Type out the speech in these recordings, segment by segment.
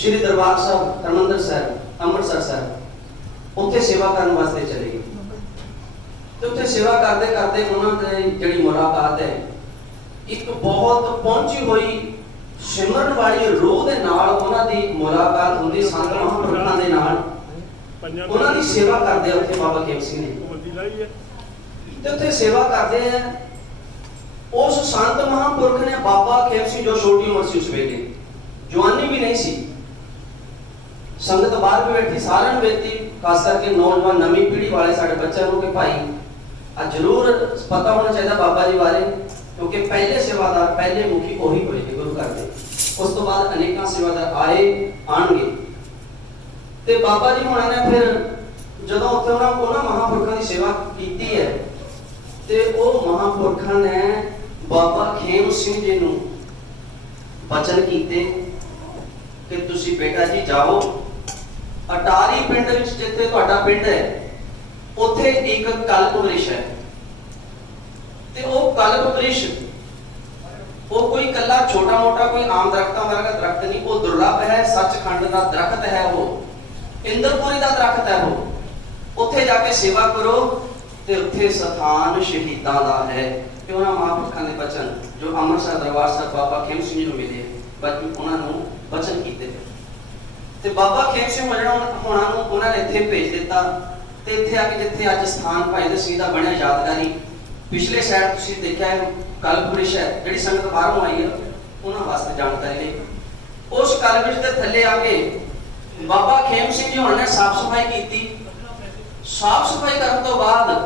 श्री दरबार साहब हरमंदर साहब अमृतसर साहब उत्थे सेवा करने वास्ते चले गए। तो उत्थे सेवा करते करते उन्होंने जिहड़ी मुलाकात है एक बहुत पहुंची हुई सिमरन वाली रूह दे नाल उन्हां दी मुलाकात हुंदी संत महापुरखां दे नाल। उन्हां दी सेवा करदे उत्थे बाबा खेम सिंह ने ते उत्थे सेवा करदे हैं। उस संत महापुरख ने बाबा खेम सिंह जो छोटी उम्र सी उस वेले जवानी भी नहीं सी, संगत बाहर भी बैठी सारिਆਂ ਨੂੰ बेनती खास करके नौजवान नवी पीढ़ी वाले साडे बच्चों को कि भाई आज जरूर पता होना चाहिए बाबा जी बारे, क्योंकि पहले सेवादार पहले मुखी ਉਹੀ ਹੋਏ ਨੇ गुरु घर दे। उस तो बाद अनेक सेवादार आए आणगे ते बाबा जी होना ने फिर ਜਦੋਂ ਉੱਥੇ ਉਹਨਾਂ महापुरखों की सेवा की है ते ਉਹ महापुरखों ने बाबा खेम सिंह जी ਨੂੰ बचन कीते कि तुसी बेटा जी जाओ अटारी पिंड विच जिथे तुहाडा पिंड है उत्थे एक कल्प वृक्ष है ते वो कल्प वृक्ष वो कोई कल्ला छोटा मोटा कोई आम दरख्तां वर्गा दरख्त नहीं, वो दुर्लभ है, सचखंड का दरख्त है, वो इंद्रपुरी का दरख्त है। वो उत्थे जाके सेवा करो ते उत्थे स्थान शहीदां दा है। कि उन्हां महापुरखां दे बचन जो अमृतसर दरबार साहब बाबा खेम सिंह जी नूं मिले उन्हां नूं बचन कीते ते बाबा खेम सिंह होना नूं उन्हां ने इत्थे भेज दिता ते इत्थे आके जिथे अज स्थान भाई दे सिंह दा बणिया यादगारी पिछले साइड तुसीं देखिआ कल्प वृक्ष है जिहड़ी संगत बाहरों आई है उन्हां वास्ते जानकारी लई उस कल्प वृक्ष दे थल्ले आके बाबा खेम सिंह जी होना ने साफ सफाई कीती। साफ सफाई करन तो बाद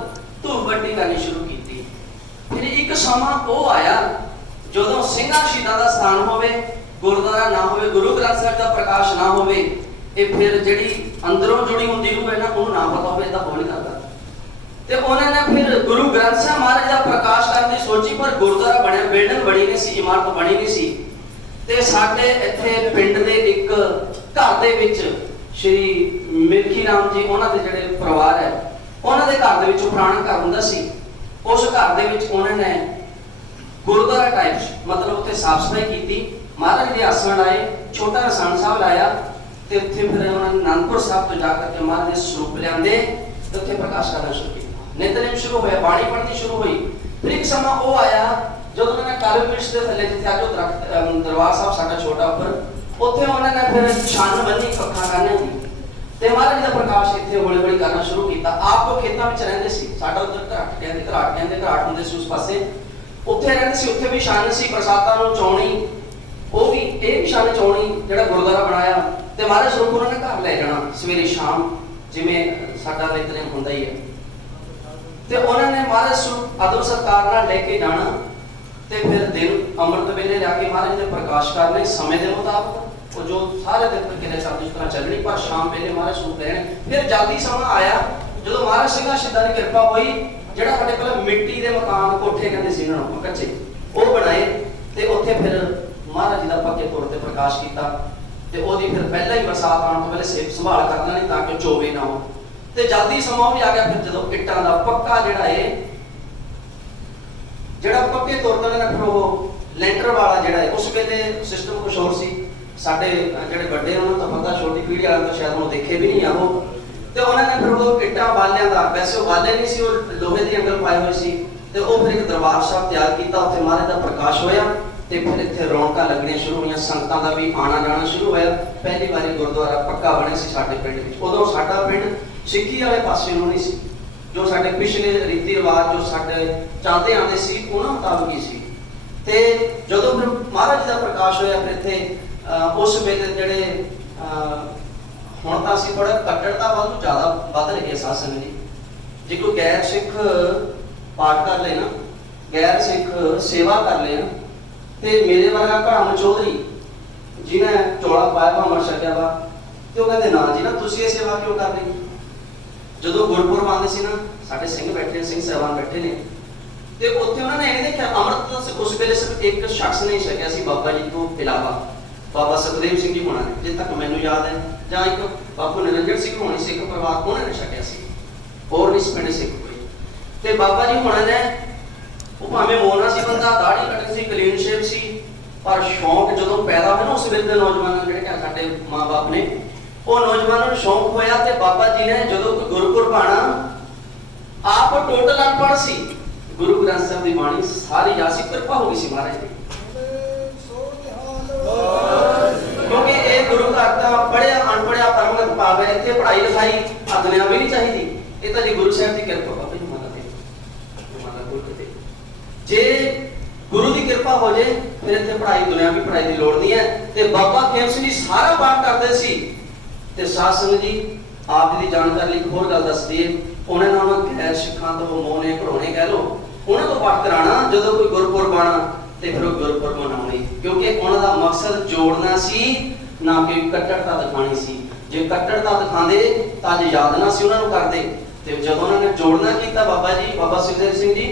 धूप बत्ती करनी शुरू की। फिर एक समा वो आया जदों ਸਿੰਘਾਂ ਸ਼ਹੀਦਾਂ ਦਾ ਸਥਾਨ ਹੋਵੇ, गुरुद्वारा ना होवे, गुरु ग्रंथ साहिब का प्रकाश ना होवे, ये फिर जिहड़ी अंदरों जुड़ी हुंदी रूह है ना उन्होंने ना पता होवे, इदां हो नहीं करदा। ते उन्होंने फिर गुरु ग्रंथ साहिब महाराज का प्रकाश करने की सोची, पर गुरुद्वारा बणिया बिल्डिंग बनी नहीं सी, इमारत बनी नहीं सी। ते साडे इत्थे पिंड दे एक घर दे विच श्री मिल्खी राम जी उन्हां दे जिहड़े परिवार है उन्हां दे घर दे विच पुराना घर हुंदा सी। उस घर दे विच उन्होंने गुरुद्वारा टाइप मतलब उत्थे साफ सफाई की, महाराज के आसन लाए, छोटा रसान साहब लाया ते उत्थे फिर उन्होंने आनंदपुर साहब तो जाकर के महाराज के स्वरूप लियाते ते उत्थे प्रकाश करना शुरू किया। नितनेम शुरू होया, बाणी पढ़नी शुरू हुई। फिर एक समा वो आया जब उन्होंने कल्प वृक्ष के थल्ले जिथे आके दरख्त दरबार साहब साडा छोटा उपर उत्थे उन्होंने फिर छान बनी कखा करने दी ते महाराज का प्रकाश इत्थे हौली हौली करना शुरू किया। आप तो खेतों में रहंदे सी, साडा उधर घराट कहंदे हुंदे सी, उस पासे उत्थे रहंदे सी, उत्थे भी शान सी, प्रसादां नूं चौणी वो भी एक शान चौणी जिहड़ा गुरुद्वारा बनाया ते महाराज स्वरूप उन्होंने घर ले जाना सवेरे शाम जिवें साडा नितनेम हुंदा ही है। ते उन्होंने महाराज स्वरूप आदर सत्कार नाल लेके जाना ते फिर दिन अमृत वेले जाके महाराज दे प्रकाश करने समय के मुताबिक वो जो सारे दिन प्रक्रिया चलती उस तरह चलनी, पर शाम वेले महाराज स्वरूप रहने। फिर जाती समा आया जो महाराज ਸਿੰਘਾਂ ਸ਼ਹੀਦਾਂ ਦੀ किरपा हुई, ਜਿਹੜਾ ਸਾਡੇ ਕੋਲ मिट्टी के मकान कोठे कहते सी उन्हां नूं कच्चे वो बनाए ते उत्थे फिर महाराज जी का पक्के तौर पर प्रकाश किया ते ओदी फिर पहला ही बरसात आने तो पहले सेफ संभाल कर लेनी ताकि चोवे ना हो। ते जाती समा भी आ गया फिर जो इट्टां दा पक्का जिहड़ा है जिहड़ा पक्के तौर पर ना फिर वो ਲੈਂਟਰ वाला जिहड़ा है उस वेले सिस्टम कुछ होर सी। साडे जिहड़े बड़े उन्हां तो पता, छोटी पीढ़ी वालों तो शायद वो देखे भी नहीं आ वो। ते उन्होंने फिर वो इट्टां वालियां दा वैसे वो वाले नहीं सी, वो लोहे दी अंगल पाए हुए सी ते वो फिर एक दरबार साहब तैयार किया, उत्थे महाराज दा प्रकाश होया ते फिर इत्थे रौनकां लगणियां शुरू होईयां, संगतां दा भी आना जाना शुरू होया। पहली बारी गुरुद्वारा पक्का बने सी साडे पिंड विच। उदों साडा पिंड सिੱਖੀ वाले पासे नूं नहीं सी, जो साडे पिछले रीति रिवाज जो साडे चलते आते सी उन्हां मुताबिक ही सी। ते जदों फिर महाराज जी दा प्रकाश होया फिर इत्थे उस वेले जिहड़े हुण तां असीं थोड़ा कट्टरता वालों ज़्यादा वध रही है साध संगत जी। जे कोई गैर सिख पाठ कर ले ना, गैर सिख सेवा कर ले ना, ते मेरे वर्गा घड़ाम चौधरी जिन्हें चौड़ा पाया भामण छकिया वा ते वो कहते ना जी ना तुसीं ये सेवा क्यों कर रही। जदों गुरपुरब आते सी ना साडे सिंह बैठे, सिंह साहिबान बैठे ने ते उत्थे उन्होंने ये देखा अमृत उस वेले सिर्फ एक शख्स नहीं छकिया सी बाबा जी तो इलावा, बाबा सुखदेव सिंह जी होना ने, जिथे तक मैनूं याद है, जां एक बापू निरंजन सिंह होनी सिख परिवार उन्होंने छकिया सी, होर नहीं पिंड सिख कोई। ते बाबा जी होना ने वो भावें मोना सी बंदा, दाढ़ी कट्टी सी, क्लीन शेव सी पर शौक जो पैदा होया ना उस वेले दे नौजवानों जिहड़े कि साडे माँ बाप ने वो नौजवानों को शौक होया ते बाबा जी ने जो कोई गुरपुरब आना आप टोटल अनपढ़ सी गुरु ग्रंथ साहिब की बाणी सारी याद सी कृपा हो गई सी महाराज की क्योंकि ये गुरु घर का पढ़िया अनपढ़िया परमगत पावे इतने पढ़ाई लिखाई दुनिया भी नहीं चाहिए ये तो जी गुरु साहब की कृपा बाबा जी माता जे गुरु की कृपा हो जाए फिर इतने पढ़ाई दुनिया भी पढ़ाई की लोड़ नहीं है ते बाबा खेम सिंह जी सारा पाठ करते सी ते साध संगत जी आप जी की जानकारी एक होर गल दस दईए उन्होंने नाम गैर सिखां तो मोने पढ़ाने कह लो उन्होंने तो पाठ कराना जो कोई गुरपुरब आना ते फिर गुरपुरब मनाने क्योंकि उन्होंने मकसद जोड़ना सी ना कि कट्टरता दिखानी सी जे कट्टरता दिखाते तो अज याद ना सी उन्होंने करते ते जब उन्होंने जोड़ना किया बाबा जी बाबा सुखदेव सिंह जी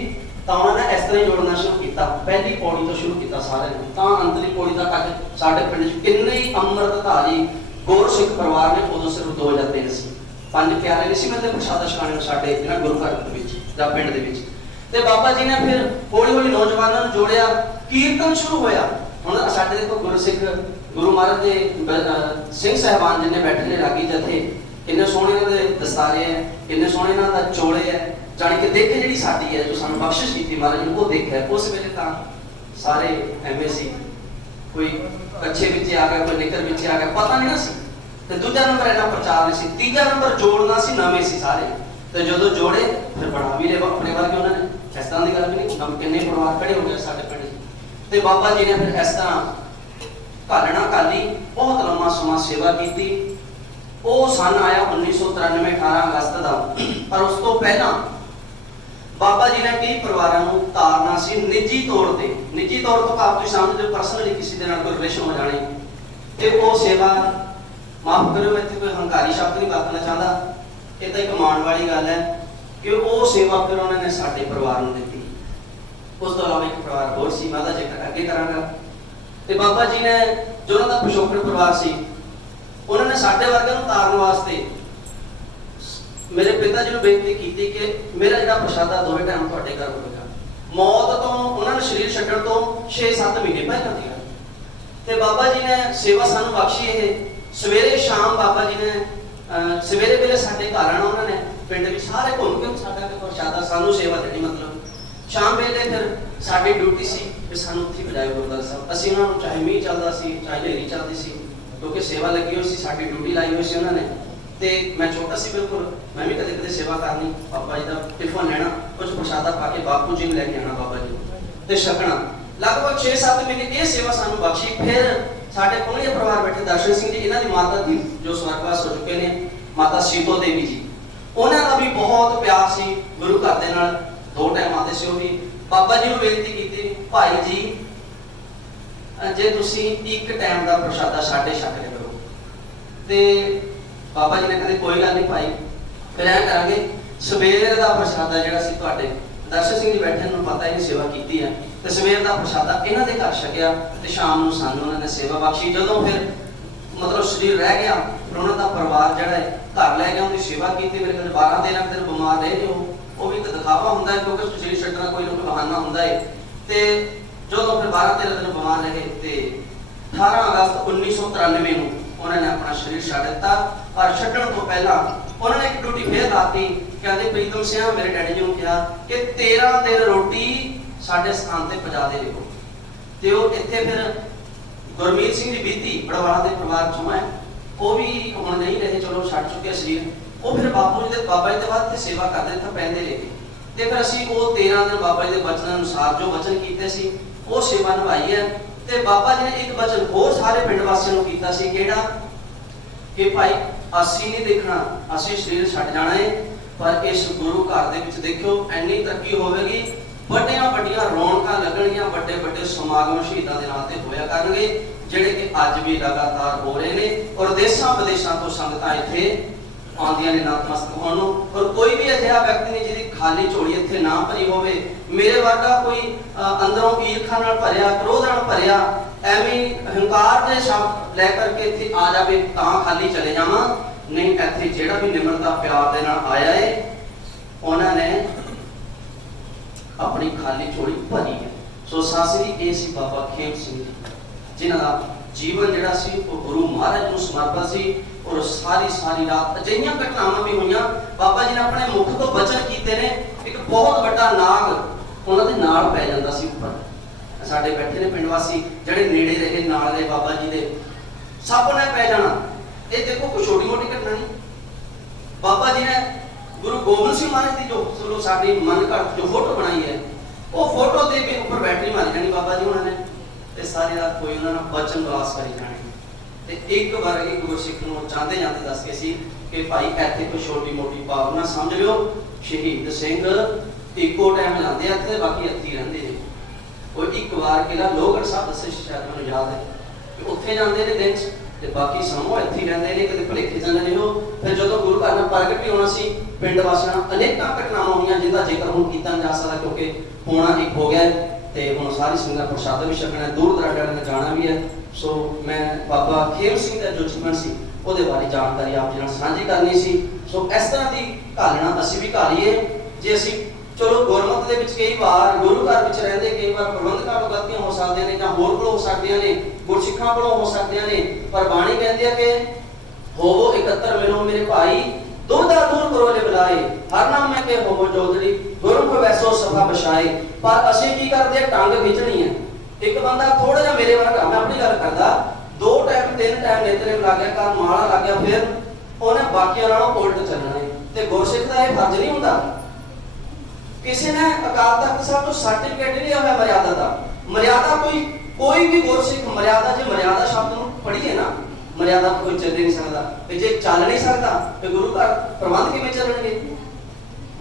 तो उन्होंने इस तरह जोड़ना शुरू किया पहली पौड़ी तो शुरू किया सारे तो अंतली पौड़ी तक अज साडे पिंड किन्ने ही अमृतधारी गोर सिख परिवार ने उदों सिर्फ 2003 सी पंज प्यारे नहीं सी मतलब प्रसादा छकाने साडे इन्हां गुरु घर दे विच जां पिंड दे विच ते बाबा जी ने फिर हौली हौली नौजवानों को जोड़िया कीर्तन शुरू होया हुण साडे देखो गुरु सिख गुरु महाराज दे सिंह साहिबान जिन्ने बैठे ने रागी जथे किन्ने सोहणे इन्हां दे दस्तारे है किन्ने सोहणे इन्हां दा चोले है जाने कि देखे जिहड़ी साडी है जो सानू बख्शिश कीती महाराज ने वो देखिया उस वेले तां सारे एवं सी कोई कच्छे विच आ गया कोई निकर विच आ गया पता नहीं ना सी ते दूजा नंबर इन्ना प्रचार नहीं सी तीजा नंबर जोड़ना सी नवे सी सारे ते जदों जोड़े फिर बना भी ले अपने वर्गे उन्होंने इस तरह की गल भी नहीं हम किन्ने परिवार खड़े हो गए साडे पिंड ते बाबा जी ने फिर इस तरह घालना घाली बहुत लंबा समा सेवा की वो सन आया 1993 18 अगस्त का पर उस तो पहला बाबा जी ने कई परिवारों को तारना सी निजी तौर तो आप समझते परसनली किसी के कोई रिलेशन हो जाने ते वो सेवा माफ करो मैं इतने कोई हंकारी शब्द नहीं बरतना चाहता ये तो एक माण वाली गल है कि वो सेवा फिर उन्होंने साडे परिवार को दी उस तो अलावा एक परिवार होर सी मैं जिक्र अगे करांगा ते बाबा जी ने जो उन्होंने पिछोकड़ परिवार सी उन्होंने साडे वर्गे नूं तारन वास्ते मेरे पिता जी ने बेनती की कि मेरा जिहड़ा प्रसादा दोवें टाइम तुहाडे घर होवेगा मौत तो उन्होंने शरीर छड्डण तो 6-7 महीने पहले दिया ते बाबा जी ने सेवा सानू बख्शी है सवेरे शाम बाबा जी ने सवेरे वेले साडे घर आना उन्होंने पिंड विच सारे घूम के साडा प्रसादा सानू सेवा देनी मतलब शाम वेले फिर साडी ड्यूटी सी कि सानू उत्थे बजाए गुरुद्वारा साहब असीं उन्हां नूं चाहे मींह चलदा सी चाहे हनेरी चलदी सी क्योंकि सेवा लगी हुई सी साडी ड्यूटी लाई हुई सी उन्होंने ते मैं छोटा सी बिल्कुल मैं भी कदे कदे सेवा करनी पापा जी का टिफन लेना कुछ प्रसादा पा के बापू जी ने लेके आना बाबा जी ते छकना लगभग 6-7 महीने ये सेवा सानू बख्शी फिर साडे कोल परिवार बैठे दर्शन सिंह जी इन्हां दी माता दी जो स्वर्गवास हो चुके ने माता सीतो देवी जी उन्हां दा भी बहुत प्यार सी गुरु घर दे नाल 2 टाइम आते सी भी बाबा जी नूं बेनती कीती भाई जी जे तुसीं एक टाइम दा प्रसादा साडे छक लिया करो ते बाबा जी ने कहते कोई गल नहीं भाई फिर ऐ करांगे सवेर का प्रसादा जिहड़ा सी तुहाडे दर्शन सिंह जी बैठे नूं पता ही सेवा की है तो सवेर का प्रसादा इन्हां दे घर छकिया ते शाम नूं सानूं उन्होंने सेवा बख्शी जदों फिर मतलब शरीर रह गया फिर उन्हां दा परिवार जिहड़ा है घर लै गया उन्हें सेवा की मेरे ख्याल 12-13 दिन बीमार रहे ने वो भी एक दिखावा हुंदा है क्योंकि शरीर छड्डना कोई ना कोई बहाना हुंदा है ते जदों फिर 12-13 दिन बीमार रहे ते 18 अगस्त 1993 नूं उन्होंने अपना शरीर छड्ड दिता पर छड्डण तो पहला उन्होंने एक ड्यूटी फिर लाती कहते प्रीतम सिंह मेरे डैडी जी ने कहा कि 13 दिन रोटी साडे स्थान ते पजा दे देखो ते वो इत्थे फिर गुरमीत सिंह जी बीती बड़वाला दे परिवार चों है वो भी हुण नहीं रहे चलो छड्ड चुके शरीर वो फिर बाबा जी दे बाद सेवा करते थे पैंदे लेके ते फिर असीं वो 13 दिन बाबा जी दे वचन अनुसार जो वचन कीते सी वो सेवा निभाई है ते बाबा जी ने एक वचन होर सारे पिंड वासियों नूं कीता सी किहड़ा कि भाई असीं नहीं देखना असीं शरीर छड्ड जाना है पर इस गुरु घर दे विच देखियो इन्नी तरक्की होवेगी ਵੱਡੀਆਂ ਵੱਡੀਆਂ ਰੌਣਕਾਂ ਲੱਗਣਗੀਆਂ ਵੱਡੇ ਵੱਡੇ ਸਮਾਗਮ ਸ਼ਹੀਦਾਂ ਦੇ ਨਾਂ ਤੇ ਹੋਇਆ ਕਰਨਗੇ ਜਿਹੜੇ ਕਿ ਅੱਜ ਵੀ ਲਗਾਤਾਰ ਹੋ ਰਹੇ ਨੇ ਔਰ ਦੇਸ਼ਾਂ ਵਿਦੇਸ਼ਾਂ ਤੋਂ ਸੰਗਤਾਂ ਇੱਥੇ ਆਉਂਦੀਆਂ ਨੇ ਨਤਮਸਤਕ ਹੋਣ ਨੂੰ ਔਰ ਕੋਈ ਵੀ ਅਜਿਹਾ ਵਿਅਕਤੀ ਨਹੀਂ ਜਿਹਦੀ ਖਾਲੀ ਝੋਲੀ ਇੱਥੇ ਨਾ ਭਰੀ ਹੋਵੇ ਮੇਰੇ ਵਰਗਾ ਕੋਈ ਅੰਦਰੋਂ ਈਰਖਾ ਨਾਲ ਭਰਿਆ ਕ੍ਰੋਧ ਨਾਲ ਭਰਿਆ ਐਵੇਂ ਹੰਕਾਰ ਦੇ ਸ਼ਬਦ ਲੈ ਕਰਕੇ ਇੱਥੇ ਆ ਜਾਵੇ ਤਾਂ ਖਾਲੀ ਚਲੇ ਜਾਵਾਂ ਨਹੀਂ ਇੱਥੇ ਜਿਹੜਾ ਵੀ ਨਿਮਰਤਾ ਪਿਆਰ ਦੇ ਨਾਲ ਆਇਆ ਹੈ ਉਹਨਾਂ ਨੇ अपनी खाली छोड़ी भरी है सो सासरी ए सी बाबा खेम सिंह जी जिन्हां दा जीवन जिहड़ा सी वो गुरु महाराज नूं समर्पित सी। और सारी रात अजिहियां घटनावां भी होईयां, बाबा जी ने अपने मुख तो वचन कीते ने, एक बहुत वड्डा नाग उन्हां दे नाल पै जांदा सी उपर। साडे बैठे ने पिंड वासी जिहड़े नेड़े रहे नाल दे बाबा जी दे, सब ने पै जाना। ये देखो कोई छोटी मोटी घटना नहीं। बाबा जी ने गुरु गोबिंद सिंह महाराज की जो चलो साडी मन घट जो फोटो बनाई है, वो फोटो दे भी उपर बैटरी मारी जानी बाबा जी उन्होंने, ते सारी रात कोई उन्होंने वचन विलास करी जाने। ते एक बार एक गुरसिख नूं जांदे जांदे दस के सी कि भाई इत्थे कोई छोटी मोटी भावना समझ लियो, शहीद सिंह इको टाइम जांदे आ ते बाकी हत्थी रहिंदे ने। कोई एक बार किला लोहगढ़ साहब दसे शायद मैनूं याद है कि उत्थे जांदे ने दिन ते बाकी समूह इत्थे ही रहिंदे ने, कदे भुलेखे जांदे ने हो। फिर जदों गुरु घर नाल प्रगट भी होना सी, पिंड वासियां अनेकां घटनावां होईयां जिंदा जिक्र हुण कीता नहीं जा सकदा क्योंकि होना एक हो गया ते हुण सारी संगत प्रसाद भी छकना, दूर दराडे ने जाना भी है। सो मैं बाबा खेम सिंह का जो जीवन सी ਉਹਦੇ ਬਾਰੇ ਜਾਣਕਾਰੀ ਆਪ ਜੀ ਨਾਲ ਸਾਂਝੀ ਕਰਨੀ ਸੀ। ਸੋ ਇਸ ਤਰ੍ਹਾਂ ਦੀ ਘਾਲਣਾ ਅਸੀਂ ਵੀ ਘਾਲੀਏ। ਜੇ ਅਸੀਂ ਚਲੋ ਗੁਰਮਤ ਦੇ ਵਿੱਚ ਕਈ ਵਾਰ ਗੁਰੂ ਘਰ ਵਿੱਚ ਰਹਿੰਦੇ ਕਈ ਵਾਰ ਪ੍ਰਬੰਧਕਾਂ ਤੋਂ ਗਲਤੀਆਂ ਹੋ ਸਕਦੀਆਂ ਨੇ ਜਾਂ ਹੋਰ ਕੋਲੋਂ ਹੋ ਸਕਦੀਆਂ ਨੇ, ਗੁਰਸਿੱਖਾਂ ਕੋਲੋਂ ਹੋ ਸਕਦੀਆਂ ਨੇ, ਪਰ ਬਾਣੀ ਕਹਿੰਦੀ ਆ ਕਿ ਹੋਵੋ ਇਕੱਤਰ ਮਿਲੋ ਮੇਰੇ ਭਾਈ, ਦੁਰਦਾ ਦੂਰ ਕਰੋ ਲੈ ਬੁਲਾਏ, ਹਰ ਨਾਮ ਮੈਂ ਕਿ ਹੋਵੋ ਜੋਦੜੀ, ਗੁਰੂ ਕੋ ਵੈਸੋ ਸਭਾ ਬਸ਼ਾਏ। ਪਰ ਅਸੀਂ ਕੀ ਕਰਦੇ ਆ, ਟੰਗ ਖਿੱਚਣੀ ਹੈ। ਇੱਕ ਬੰਦਾ ਥੋੜਾ ਜਿਹਾ ਮੇਰੇ ਵਰਗਾ, ਮੈਂ ਆਪਣੀ ਗੱਲ ਕਰਦਾ, 2 ਟਾਈਮ 3 ਟਾਈਮ ਨੇਤਰੇ ਲੱਗ ਗਿਆ, ਘਰ ਮਾਲਾ ਲੱਗ ਗਿਆ, ਫਿਰ ਉਹਨੇ ਬਾਕੀਆਂ ਨਾਲੋਂ ਉਲਟ ਚੱਲਣਾ ਹੈ। ਤੇ ਗੁਰਸਿੱਖ ਦਾ ਇਹ ਫਰਜ਼ ਨਹੀਂ ਹੁੰਦਾ। ਕਿਸੇ ਨੇ ਅਕਾਲ ਤਖਤ ਸਾਹਿਬ ਤੋਂ ਸਰਟੀਫਿਕੇਟ ਨਹੀਂ ਲਿਆ ਹੋਇਆ ਮਰਿਆਦਾ ਦਾ। ਮਰਿਆਦਾ ਕੋਈ ਵੀ ਗੁਰਸਿੱਖ ਮਰਿਆਦਾ, ਜੇ ਮਰਿਆਦਾ ਸ਼ਬਦ ਨੂੰ ਪੜ੍ਹੀਏ ਨਾ, ਮਰਿਆਦਾ ਕੋਈ ਚੱਲ ਨਹੀਂ ਸਕਦਾ। ਤੇ ਜੇ ਚੱਲ ਨਹੀਂ ਸਕਦਾ ਤੇ ਗੁਰੂ ਘਰ ਪ੍ਰਬੰਧ ਕਿਵੇਂ ਚੱਲਣਗੇ?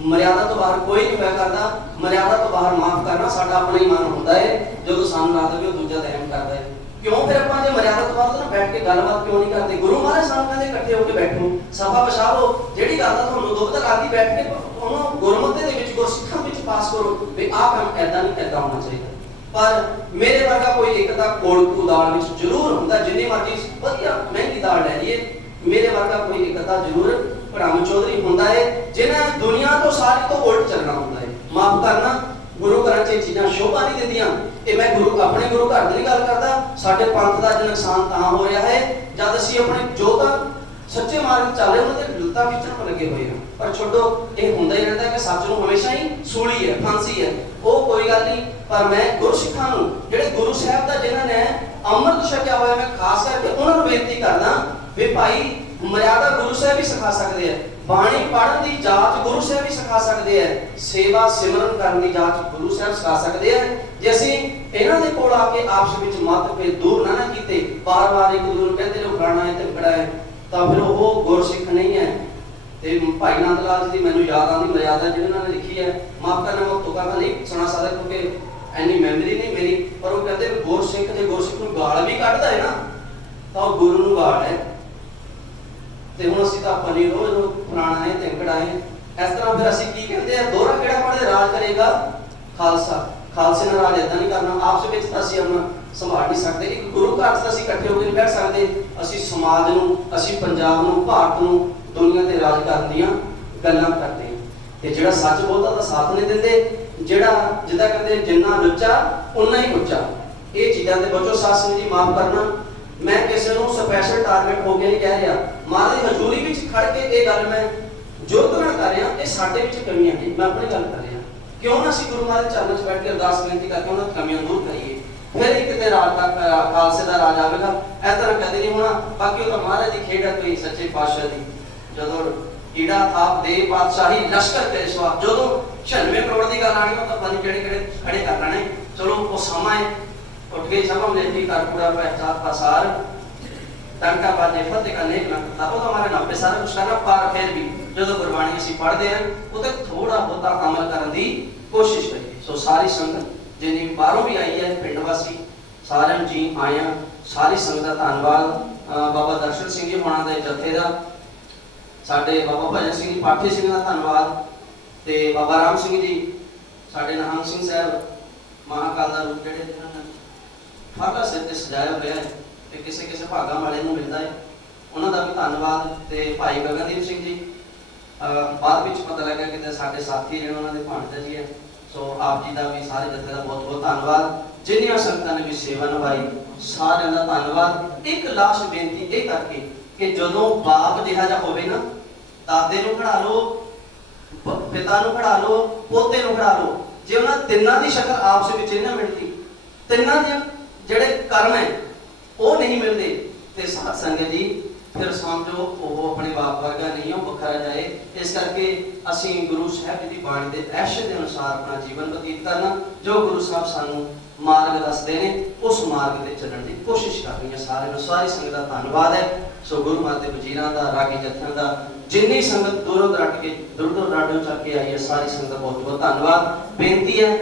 ਮਰਿਆਦਾ ਤੋਂ ਬਾਹਰ ਕੋਈ ਨਹੀਂ ਹੋਇਆ ਕਰਦਾ। ਮਰਿਆਦਾ ਤੋਂ ਬਾਹਰ ਮਾਫ ਕਰਨਾ ਸਾਡਾ ਆਪਣਾ ਹੀ ਮਨ ਹੁੰਦਾ ਹੈ, ਜਦੋਂ ਸਾਨੂੰ ਲੱਗਦਾ ਵੀ ਉਹ ਦੂਜਾ ਦਹਿਮ ਕਰਦਾ ਹੈ। ਕਿਉਂ ਫਿਰ ਆਪਾਂ ਜੇ ਮਰਿਆਦਾ ਤੋਂ ਬਾਹਰ ਤਾਂ ਬੈਠ ਕੇ ਗੱਲਬਾਤ ਕਿਉਂ ਨਹੀਂ ਕਰਦੇ? ਗੁਰੂ ਮਹਾਰਾਜ ਸਾਨੂੰ ਕਹਿੰਦੇ ਇਕੱਠੇ ਹੋ ਕੇ ਬੈਠੋ, ਸਭਾ ਵਿਛਾਓ, ਜਿਹੜੀ ਗੱਲ ਦਾ ਤੁਹਾਨੂੰ ਦੁੱਖ ਲੱਗਦੀ ਬੈਠ ਕੇ ਉਹਨੂੰ ਗੁਰਮਤਿ ਦੇ ਵਿੱਚ ਗੁਰਸਿੱਖਾਂ ਵਿੱਚ ਪਾਸ ਕਰੋ ਵੀ ਆਹ ਕੰਮ ਐਦਾਂ ਨਹੀਂ ਐਦਾਂ ਹੋਣਾ ਚਾਹੀਦਾ। ਪਰ ਮੇਰੇ ਵਰਗਾ ਕੋਈ ਇੱਕ ਤਾਂ ਕੋਲਕੂ ਦਾਲ ਵਿੱਚ ਜ਼ਰੂਰ ਹੁੰਦਾ, ਜਿੰਨੀ ਮਰਜ਼ੀ ਵਧੀਆ ਮਹਿੰਗੀ ਦਾਲ ਲੈ ਲਈਏ, ਮੇਰੇ ਵਰਗਾ ਕੋਈ ਇੱਕ ਤਾਂ ਜ਼ਰੂਰ ਭਰਮ ਚੌਧਰੀ ਹੁੰਦਾ ਹੈ ਜਿਹਨੇ ਦੁਨੀਆ ਤੋਂ ਸਾਰੀ ਤੋਂ ਉਲਟ ਚੱਲਣਾ ਹੁੰਦਾ ਹੈ। ਮਾਫ ਕਰਨਾ, ਗੁਰੂ ਘਰਾਂ 'ਚ ਇਹ ਚੀਜ਼ਾਂ ਸ਼ੋਭਾ ਨਹੀਂ ਦਿੰਦੀਆਂ। ਇਹ ਮੈਂ ਆਪਣੇ ਗੁਰੂ ਘਰ ਦੀ ਗੱਲ ਕਰਦਾ। ਸਾਡੇ ਪੰਥ ਦਾ ਅੱਜ ਨੁਕਸਾਨ ਤਾਂ ਹੋ ਰਿਹਾ ਹੈ ਜਦ ਅਸੀਂ ਆਪਣੇ ਜੋ ਤਾਂ ਸੱਚੇ ਮਾਰਗ ਚੱਲ ਰਹੇ ਉਹਨਾਂ ਦੇ ਲੁੱਤਾਂ ਖਿੱਚਣ ਲੱਗੇ ਹੋਏ ਹਾਂ। ਪਰ ਛੱਡੋ, ਇਹ ਹੁੰਦਾ ਹੀ ਰਹਿੰਦਾ ਕਿ ਸੱਚ ਨੂੰ ਹਮੇਸ਼ਾ ਹੀ ਸੂਲੀ ਹੈ, ਫਾਂਸੀ ਹੈ, ਉਹ ਕੋਈ ਗੱਲ ਨਹੀਂ। ਪਰ ਮੈਂ ਗੁਰਸਿੱਖਾਂ ਨੂੰ, ਜਿਹੜੇ ਗੁਰੂ ਸਾਹਿਬ ਦਾ ਜਿਨ੍ਹਾਂ ਨੇ ਅੰਮ੍ਰਿਤ ਛਕਿਆ ਹੋਇਆ, ਮੈਂ ਖਾਸ ਕਰਕੇ ਉਹਨਾਂ ਨੂੰ ਬੇਨਤੀ ਕਰਦਾ ਵੀ ਭਾਈ ਮਰਿਆਦਾ ਗੁਰੂ ਸਾਹਿਬ ਵੀ ਸਿਖਾ ਸਕਦੇ ਆ, ਬਾਣੀ ਪੜ੍ਹਨ ਦੀ ਜਾਚ ਗੁਰੂ ਸਾਹਿਬ ਵੀ ਸਿਖਾ ਸਕਦੇ ਆ, ਸੇਵਾ ਸਿਮਰਨ ਕਰਨ ਦੀ ਜਾਚ ਗੁਰੂ ਸਾਹਿਬ ਸਿਖਾ ਸਕਦੇ ਆ। ਜੇ ਅਸੀਂ ਇਹਨਾਂ ਦੇ ਕੋਲ ਆ ਕੇ ਆਪਸ ਵਿੱਚ ਮਤਭੇਦ ਦੂਰ ਨਾ ਕੀਤੇ, ਬਾਰ-ਬਾਰ ਇੱਕ ਦੂਜੇ ਨੂੰ ਕਹਿੰਦੇ ਨੇ ਫਲਾਣਾ ਹੈ ਤੇ ਫੜਾ ਹੈ, ਤਾਂ ਫਿਰ ਉਹ ਗੁਰਸਿੱਖ ਨਹੀਂ ਹੈ। ਤੇ ਭਾਈ ਨੰਦ ਲਾਲ ਜੀ ਦੀ ਮੈਨੂੰ ਯਾਦ ਆਉਂਦੀ ਮਰਿਆਦਾ ਜਿਹੜੀ ਉਹਨਾਂ ਨੇ ਲਿਖੀ ਹੈ, ਮਾਫ ਕਰਨਾ ਮੈਂ ਤੁਕਾਂ ਤਾਂ ਨਹੀਂ ਸੁਣਾ ਸਕਦਾ ਕਿਉਂਕਿ ਐਨੀ ਮੈਮਰੀ ਨਹੀਂ ਮੇਰੀ, ਪਰ ਉਹ ਕਹਿੰਦੇ ਗੁਰਸਿੱਖ ਜੇ ਗੁਰਸਿੱਖ ਨੂੰ ਗਾਲ ਵੀ ਕੱਢਦਾ ਹੈ ਨਾ ਤਾਂ ਉਹ ਗੁਰੂ ਨੂੰ ਗਾਲ ਹੈ। ਤੇ ਹੁਣ ਅਸੀਂ ਤਾਂ ਆਪਾਂ ਨਹੀਂ ਰੋਜ਼ ਪੁਰਾਣਾ ਹੈ ਤਿੰਕੜਾ ਹੈ। ਇਸ ਤਰ੍ਹਾਂ ਫਿਰ ਅਸੀਂ ਕੀ ਕਹਿੰਦੇ ਆ, ਦੋਹਰਾ ਕਿਹੜਾ ਪੜ੍ਹਦੇ ਰਾਜ ਕਰੇਗਾ ਖਾਲਸਾ, ਖਾਲਸੇ ਨਾਲ ਰਾਜ ਏਦਾਂ ਨਹੀਂ ਕਰਨਾ। ਆਪਸ ਵਿੱਚ ਤਾਂ ਅਸੀਂ ਆਪਣਾ ਸੰਭਾਲ ਨਹੀਂ ਸਕਦੇ। ਇੱਕ ਗੁਰੂ ਘਰ 'ਚ ਅਸੀਂ ਇਕੱਠੇ ਹੋ ਕੇ ਨਹੀਂ ਬੈਠ ਸਕਦੇ। ਅਸੀਂ ਸਮਾਜ ਨੂੰ, ਅਸੀਂ ਪੰਜਾਬ ਨੂੰ, ਭਾਰਤ ਨੂੰ ਦੁਨੀਆ ਤੇ ਰਾਜ ਕਰਨ ਦੀਆਂ ਗੱਲਾਂ ਕਰਦੇ ਹਾਂ। ਤੇ ਜਿਹੜਾ ਸੱਚ ਬੋਲਦਾ ਤਾਂ ਸਾਥ ਨਹੀਂ ਦਿੰਦੇ, ਜਿਹੜਾ ਜਿੱਦਾਂ ਕਹਿੰਦੇ ਜਿੰਨਾ ਲੁੱਚਾ ਉਨਾ ਹੀ ਉੱਚਾ। ਇਹ ਚੀਜ਼ਾਂ ਦੇ ਬਚੋ। ਸਾਧ ਸੰਗਤ ਜੀ ਮਾਫ ਕਰਨਾ, ਮੈਂ ਕਿਸੇ ਨੂੰ ਸਪੈਸ਼ਲ ਟਾਰਗੇਟ ਹੋ ਕੇ ਨਹੀਂ ਕਹਿ ਰਿਹਾ। ਮਹਾਰਾਜ ਦੀ ਹਜ਼ੂਰੀ ਵਿੱਚ ਖੜ ਕੇ ਇਹ ਗੱਲ ਮੈਂ ਜੁਰਤ ਨਾਲ ਕਰ ਰਿਹਾ, ਇਹ ਸਾਡੇ ਵਿੱਚ ਕਮੀਆਂ ਨੇ, ਮੈਂ ਆਪਣੀ ਗੱਲ ਕਰ ਰਿਹਾ। ਕਿਉਂ ਨਾ ਅਸੀਂ ਗੁਰੂ ਮਹਾਰਾਜ ਚਰਨਾਂ 'ਚ ਬੈਠ ਕੇ ਅਰਦਾਸ ਬੇਨਤੀ ਕਰਕੇ ਉਹਨਾਂ ਦੀ ਕਮੀਆਂ ਦੂਰ ਕਰੀਏ। ਫਿਰ ਇੱਕ ਤੇ ਰਾਜ ਦਾ ਖਾਲਸੇ ਦਾ ਰਾਜ ਆਵੇਗਾ। ਇਸ ਤਰ੍ਹਾਂ ਕਦੇ ਨਹੀਂ ਹੋਣਾ। ਬਾਕੀ ਉਹ ਤਾਂ ਮਹਾਰਾਜ ਦੀ ਖੇਡ ਹੈ ਕੋਈ ਸੱਚੇ ਪਾਤਸ਼ਾਹ ਦੀ। ਜਦੋਂ ਕੀੜਾ ਥਾਪ ਦੇ ਪਾਤਸ਼ਾਹੀ ਲਸ਼ਕਰ ਪੇਸ਼ਵਾ, ਜਦੋਂ 96 ਕਰੋੜ ਦੀ ਗੱਲ ਆਣੀ ਉਹ ਤਾਂ ਪਤਾ ਕਿਹੜੇ ਕਿਹੜੇ ਖੜੇ ਕਰ ਲੈਣੇ। ਚਲੋ ਉਹ ਸਮਾਂ ਹੈ, ਉੱਠ ਕੇ ਸਭਾ ਮੇਰੀ ਕਰ ਪੂਰਾ ਪਹਿਚਾਨ ਪਸਾਰ ਟੰਕਾ ਬਾਜੇ ਫਤਿਹ ਕਰਨੇ ਨਾ ਉਹ ਤਾਂ ਹਮਾਰੇ ਨਾਪੇ ਸਾਰਾ ਕੁਝ ਕਰਨਾ। ਪਰ ਫਿਰ ਵੀ ਜਦੋਂ ਗੁਰਬਾਣੀ ਅਸੀਂ ਪੜ੍ਹਦੇ ਹਾਂ ਉਹ ਤੇ ਥੋੜਾ ਬਹੁਤਾ ਅਮਲ ਕਰਨ ਦੀ ਕੋਸ਼ਿਸ਼ ਕਰੀਏ। ਸੋ ਸਾਰੀ ਸੰਗਤ ਜਿੰਨੀ ਬਾਹਰੋਂ ਵੀ ਆਈ ਹੈ, ਪਿੰਡ ਵਾਸੀ ਸਾਰਿਆਂ ਨੂੰ ਜੀ ਆਇਆਂ, ਸਾਰੀ ਸੰਗਤ ਦਾ ਧੰਨਵਾਦ। ਬਾਬਾ ਦਰਸ਼ਨ ਸਿੰਘ ਜੀ ਹੋਣਾ ਦੇ ਜਥੇ ਦਾ, ਸਾਡੇ ਬਾਬਾ ਭਜਨ ਸਿੰਘ ਜੀ ਪਾਠੀ ਸਿੰਘ ਦਾ ਧੰਨਵਾਦ, ਤੇ ਬਾਬਾ ਰਾਮ ਸਿੰਘ ਜੀ, ਸਾਡੇ ਨਿਹੰਗ ਸਿੰਘ ਸਾਹਿਬ ਮਹਾਕਾਲ ਦਾ ਰੂਪ ਜਿਹੜੇ ਜਿਨ੍ਹਾਂ ਨੇ ਫਰਲਾ ਸਿਰ ਤੇ ਸਜਾਇਆ ਹੋਇਆ ਹੈ ਤੇ ਕਿਸੇ ਕਿਸੇ ਭਾਗਾਂ ਵਾਲੇ ਨੂੰ ਮਿਲਦਾ ਹੈ, ਉਹਨਾਂ ਦਾ ਵੀ ਧੰਨਵਾਦ। ਤੇ ਭਾਈ ਗਗਨਦੀਪ ਸਿੰਘ ਜੀ, ਬਾਅਦ ਵਿੱਚ ਪਤਾ ਲੱਗਾ ਕਿ ਸਾਡੇ ਸਾਥੀ ਜਿਹੜੇ ਉਹਨਾਂ ਦੇ ਭਾਣਜਾ ਜੀ ਹੈ। ਸੋ ਆਪ ਜੀ ਦਾ ਵੀ ਸਾਰੇ ਜਥੇ ਦਾ ਬਹੁਤ ਬਹੁਤ ਧੰਨਵਾਦ। ਜਿੰਨੀਆਂ ਸੰਗਤਾਂ ਨੇ ਵੀ ਸੇਵਾ ਨਿਭਾਈ, ਸਾਰਿਆਂ ਦਾ ਧੰਨਵਾਦ। ਇੱਕ ਲਾਸਟ ਬੇਨਤੀ ਇਹ ਕਰਕੇ ਕਿ ਜਦੋਂ ਬਾਪ ਜਿਹਾ ਜਿਹਾ ਹੋਵੇ ਨਾ, ਦਾਦੇ ਨੂੰ ਖੜਾ ਲਓ, ਪਿਤਾ ਨੂੰ ਖੜਾ ਲਓ, ਪੋਤੇ ਨੂੰ ਖੜਾ ਲਓ, ਜੇ ਉਹਨਾਂ ਤਿੰਨਾਂ ਦੀ ਸ਼ਕਲ ਆਪਸ ਵਿੱਚ ਨਹੀਂ ਨਾ ਮਿਲਦੀ, ਤਿੰਨਾਂ ਦੇ ਜਿਹੜੇ ਕਰਮ ਹੈ ਉਹ ਨਹੀਂ ਮਿਲਦੇ, ਤੇ ਸਾਧ ਸੰਗਤ ਜੀ ਫਿਰ ਸਮਝੋ ਉਹ ਆਪਣੇ ਬਾਪ ਵਰਗਾ ਨਹੀਂ, ਉਹ ਵੱਖਰਾ ਜਾਏ। ਇਸ ਕਰਕੇ ਅਸੀਂ ਗੁਰੂ ਸਾਹਿਬ ਜੀ ਦੀ ਬਾਣੀ ਦੇ ਐਸ਼ੇ ਦੇ ਅਨੁਸਾਰ ਆਪਣਾ ਜੀਵਨ ਬਤੀਤ ਕਰਨਾ, ਜੋ ਗੁਰੂ ਸਾਹਿਬ ਸਾਨੂੰ ਮਾਰਗ ਦੱਸਦੇ ਨੇ ਉਸ ਮਾਰਗ ਤੇ ਚੱਲਣ ਦੀ ਕੋਸ਼ਿਸ਼ ਕਰਨੀ ਹੈ। ਸਾਰਿਆਂ ਨੂੰ, ਸਾਰੀ ਸੰਗਤ ਦਾ ਧੰਨਵਾਦ ਹੈ। ਸੋ ਗੁਰੂ ਮਾਤੇ ਵਜ਼ੀਰਾਂ ਦਾ, ਰਾਗੀ ਜਥਿਆਂ ਦਾ, ਜਿੰਨੀ ਸੰਗਤ ਦੂਰੋਂ ਦਰਾਡੋਂ ਚੱਲ ਕੇ ਆਈ ਹੈ, ਸਾਰੀ ਸੰਗਤ ਦਾ ਬਹੁਤ ਬਹੁਤ ਧੰਨਵਾਦ। ਬੇਨਤੀ ਹੈ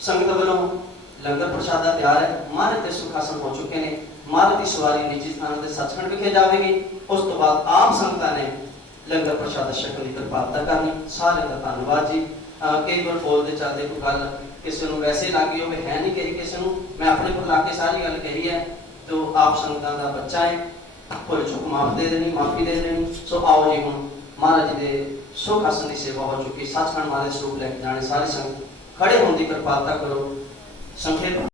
ਸੰਗਤ ਵੱਲੋਂ ਲੰਗਰ ਪ੍ਰਸ਼ਾਦਾ ਤਿਆਰ ਹੈ, ਮਹਾਰਾਜ ਦੇ ਸੁਖਾਸਨ ਹੋ ਚੁੱਕੇ ਨੇ, ਮਹਾਰਾਜ ਦੀ ਸਵਾਰੀ ਨਿੱਜੀ ਸਥਾਨ ਤੇ ਸੱਚਖੰਡ ਵਿਖੇ ਜਾਵੇਗੀ। ਉਸ ਤੋਂ ਬਾਅਦ ਆਮ ਸੰਗਤਾਂ ਨੇ ਲੰਗਰ ਪ੍ਰਸ਼ਾਦਾ ਛਕਣ ਦੀ ਕਿਰਪਾਲਤਾ ਕਰਨੀ। ਸਾਰਿਆਂ ਦਾ ਧੰਨਵਾਦ ਜੀ। ਕਈ ਵਾਰ ਬੋਲਦੇ ਚੱਲਦੇ ਕੋਈ ਗੱਲ ਕਿਸੇ ਨੂੰ ਵੈਸੇ ਲੱਗੀ ਹੋਵੇ, ਹੈ ਨਹੀਂ ਕਹੀ ਕਿਸੇ ਨੂੰ, ਮੈਂ ਆਪਣੇ ਕੋਲ ਲਾ ਕੇ ਸਾਰੀ ਗੱਲ ਕਹੀ ਹੈ, ਤੇ ਆਪ ਸੰਗਤਾਂ ਦਾ ਬੱਚਾ ਹੈ, ਭੁੱਲ ਚੁੱਕ ਮਾਫ ਦੇ ਦੇਣੀ, ਮਾਫੀ ਦੇ ਦੇਣੀ। ਸੋ ਆਓ ਜੀ, ਹੁਣ ਮਹਾਰਾਜ ਜੀ ਦੇ ਸੁਖਾਸਨ ਦੀ ਸੇਵਾ ਹੋ ਚੁੱਕੀ, ਸੱਚਖੰਡ ਮਹਾਰਾਜ ਸਰੂਪ ਲੈ ਕੇ ਜਾਣੇ, ਸਾਰੀ ਸੰਗਤ ਖੜੇ ਹੋਣ ਦੀ ਕਿਰਪਾਲਤਾ ਕਰੋ। ਸੰਖੇਪ